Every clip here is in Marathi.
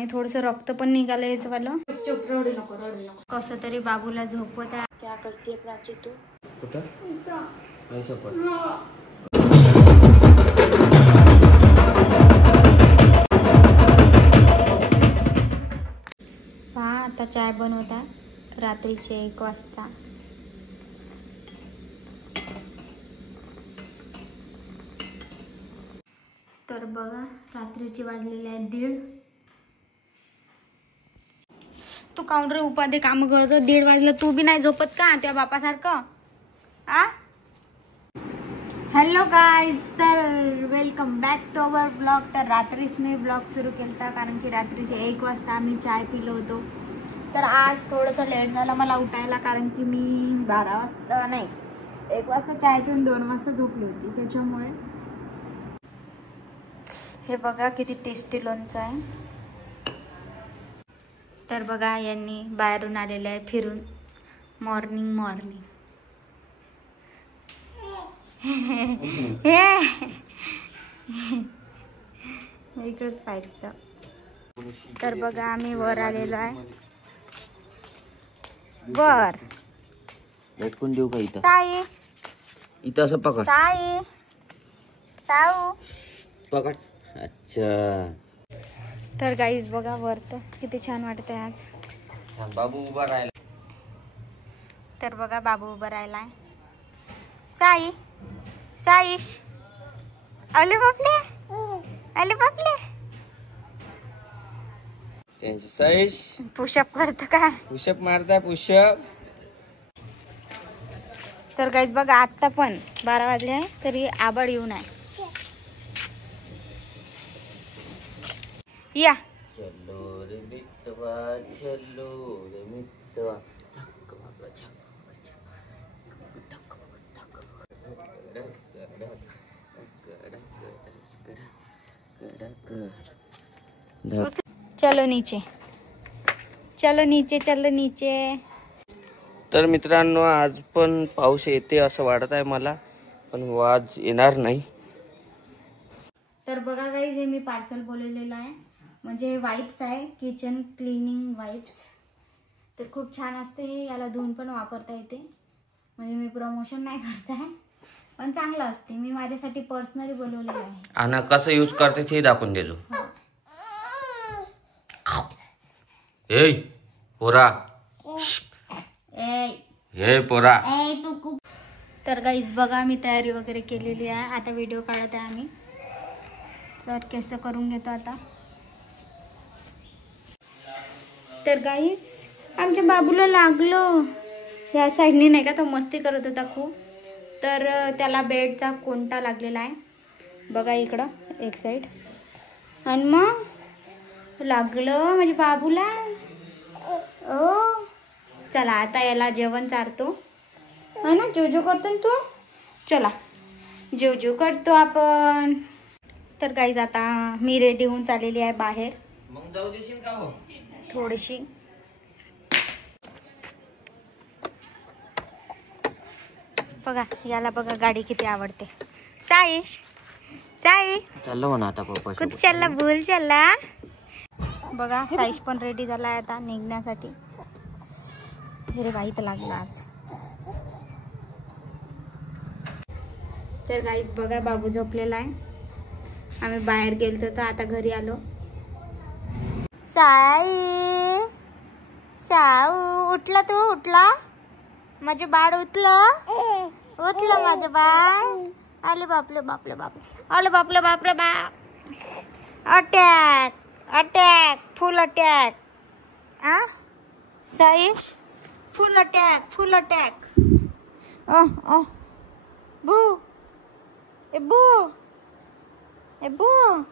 आणि थोडंसं रक्त पण निघालं याचं वालं. चुप रडू नको रडू नको. कसं तरी बाबूला झोपवत आहे. क्या करते प्राची तू? कुठं पहा आता चाय बनवता रात्रीचे 1 वाजता. तर बघा रात्रीचे वाजलेले आहेत 1:30. तू काउंटर उपाधे काम करतो 1:30 वाजलं तू बी नाही झोपत का त्या बापासारखं? आ हॅलो गाईज, तर welcome back to our blog. तर रात्रीच मी ब्लॉग सुरू केला कारण की रात्रीचे 1 वाजता आम्ही चाय पिलो होतो. तर आज थोडंसं लेट झालं मला उठायला कारण की मी 12 वाजता नाही 1 वाजता चाय पिऊन 2 वाजता झोपली होती. त्याच्यामुळे हे बघा किती टेस्टी लोणचं आहे. तर बघा यांनी बाहेरून आलेलं आहे फिरून मॉर्निंग इकडंच पाहिजे. तर बघा आम्ही वर आलेलो आहे. वर लटकून देऊ का इथं? साई इथं असं पकड. साई साऊ पकड. अच्छा. तर गाईज बघा वर तर किती छान वाटतंय आज. बाबू उभा राहिला. तर बघा बाबू उभा राहिलाय. साई साईश आले बापले आले बापले. साईश पुशअप करत का? पुशअप मारता पुशअप. तर गाईज बघा आता पण 12 वाजले आहे तरी आबाळ येऊन आहे. या चलो रे मितवा चलो रे मितवा. चलो नीचे चलो नीचे चलो नीचे. तर मित्रांनो आज पण पाऊस येते असं वाटत आहे मला, पण आज येणार नाही. तर बघा गाईज हे मी पार्सल बोलवलेलं आहे. म्हणजे वाईप्स आहे किचन क्लिनिंग वाईप्स. तर खूप छान असते हे. याला धुवून पण वापरता येते. म्हणजे मी प्रमोशन नाही करत आहे पण चांगलं असते. मी माझ्यासाठी पर्सनली बोलवलेलं आहे. आणि कसं यूज करते ते दाखवून देतो. ए पोरा ए पोरा. तर गाईज बघा मी तयारी वगैरे केलेली आहे. आता व्हिडिओ काढत आहे आम्ही. तर केस करून घेतो आता. तर गाईज आमच्या बाबूला लागलं या साईडनी नाही का, तो मस्ती करत होता खूप. तर त्याला बेडचा कोंटा लागलेला आहे बघा इकडं एक साईड. आणि मग लागलं माझ्या बाबूला. ओ चला आता याला जेवण चारतो है ना. जेव करतो ना तू. चला जेव करतो आपण. तर गाईज आता मी रेडी होऊन चाललेली आहे बाहेर. मग जाऊ देशील का हो थोडीशी. बघा याला बघा गाडी किती आवडते. साईश साई चाललो म्हणा आता पप्पा कुठे चालला बोल चालला. बघा साईश पण रेडी झाला आहे आता निघण्यासाठी. अरे बाई तर लागला आज. तर गाईज बघा बाबू झोपलेला आहे. आम्ही बाहेर गेलतो तर आता घरी आलो. साई साऊ उठला तू उठला. माझे बाळ उठलं माझं बाळ. आले बापले बापले बापले आले बापले बापले बाप. Attack attack full attack. आ साई फुल अटॅक. बू ए बू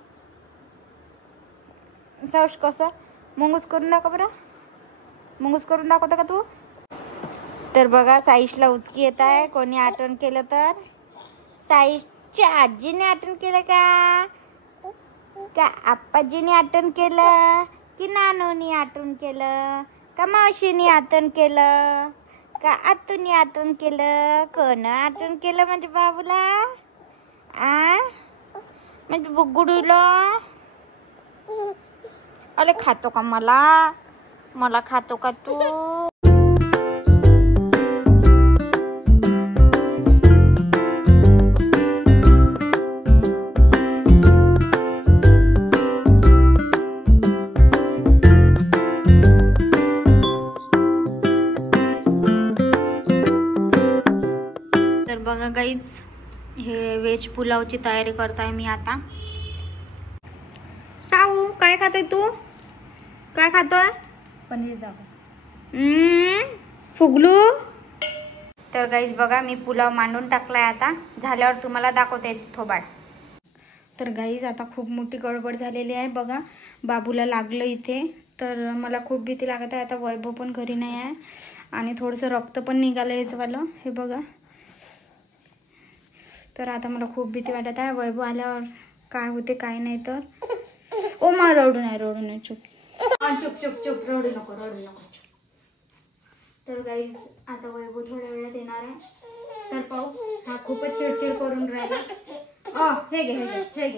साऊश कसं मुंगूस करून दाखव बरं. मुंगूस करून दाखवता का तू. तर बघा साईशला उचकी येत आहे. कोणी आठवण केलं तर. साईशच्या आजीने आठवण केलं का आप्पाजीने आठवण केलं की नानूनी आठवण केलं का मावशीने आठवण केलं का आतूनी आठवण केलं. कोण आठवण केलं म्हणजे बाबूला म्हणजे बुगुडूला. अरे खातो का मला खातो का तू? तर बघा गाईज, हे व्हेज पुलावची तयारी करताय मी आता. साऊ काय खातोय तू? काय खातोय? पनीर दाबा. फुगलू. तर गाईज बघा, मी पुलाव मांडून टाकलाय. आता झाल्यावर तुम्हाला दाखवते थोबाड. तर गाईज आता खूप मोठी गडबड झालेली आहे. बघा बाबूला लागलं इथे, तर मला खूप भीती लागत आहे. आता वैभव पण घरी नाही आहे आणि थोडंसं रक्त पण निघालं याचंवालं, हे बघा. तर आता मला खूप भीती वाटत आहे. वैभव आल्यावर काय होते काय नाही. तर ओ मा, रडू नाही चुप चुप रडू नको. तर गाईज आता वैभव थोड्या वेळात येणार आहे. तर पाहू, हा खूपच चिडचिड करून राहिला. हे घे.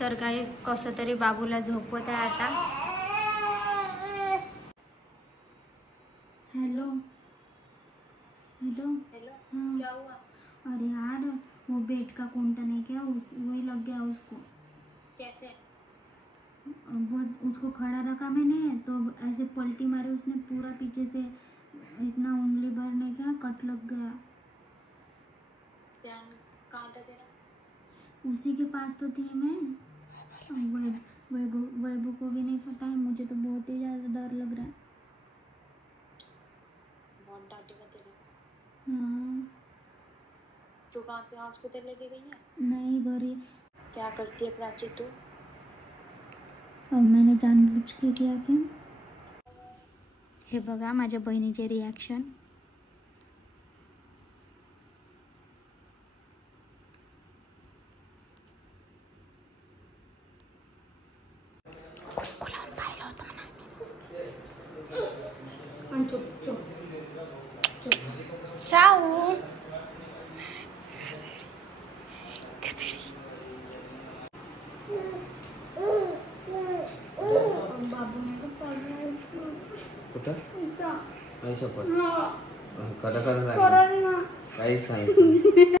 तर गाईज कसं तरी बाबूला झोपवत आहे आता. हेलो क्या हुआ? अरे यार, वो बेड का कोंटा नहीं क्या, वही लग गया उसको. कैसे? उसको खड़ा रखा मैंने, तो ऐसे पलटी मारी उसने, पूरा पीछे से इतना उंगली भर नहीं क्या कट लग गया. कहाँ था तेरा? उसी के पास तो थी मैं. वैभव को भी नहीं पता है. मुझे तो बहुत ही ज्यादा डर लग रहा है. बहुत डांटेगा तेरे. हाँ. तू कहाँ पे हॉस्पिटल लेके गई है? नहीं, घरी. क्या करती है प्राची तू? अब मैंने जानबूझ के किया क्या? हे बघा माझ्या बहिणीचे रिॲक्शन. शाऊ कुठं नाही सपोर्ट काहीच सांगितलं.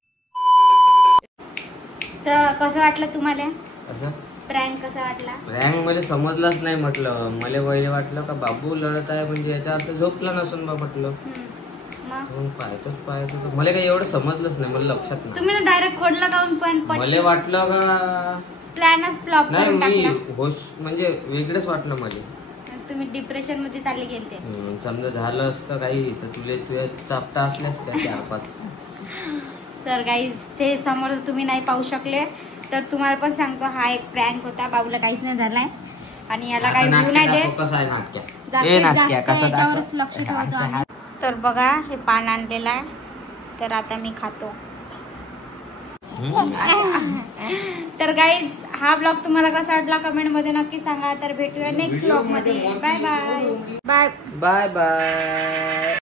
तर कसं वाटलं तुम्हाला असं प्रँक? कसा वाटला? रँक मला समजलंच नाही. म्हटलं मला पहिले वाटलं का बाबू लढत आहे, म्हणजे याचा अर्थ झोपला नसून बा म्हटलं. मग पाहतो मला काही एवढं समजलंच नाही. मला लक्षात नाही. तुम्ही ना डायरेक्ट खोडला जाऊन पण मला वाटलं का प्लॅनच फ्लॉप नाही, करून मी टाकला. होश म्हणजे वेगळंच वाटलं मला. तुम्ही डिप्रेशन मध्ये चालले गेलते. समजा झालं असतं काही तर तुझ्या चापटा असल्या असत्या 4-5. तर गाईज ते समोर तुम्ही नाही पाहू शकले, तर तुम्हाला पण सांगतो हा एक प्रँक होता. बाबूला काहीच नाही झालाय आणि याला काही होऊ नाही दे. कसं आहे नाटक्या जास्तीत जास्त याच्यावरच लक्ष ठेवायचं आहे. तर बघा हे पान आणलेलं आहे, तर आता मी खातो. तर गाईज हा ब्लॉग तुम्हाला कसा वाटला कमेंट मध्ये नक्की सांगा. तर भेटूया नेक्स्ट ब्लॉग मध्ये. Bye bye. Bye bye.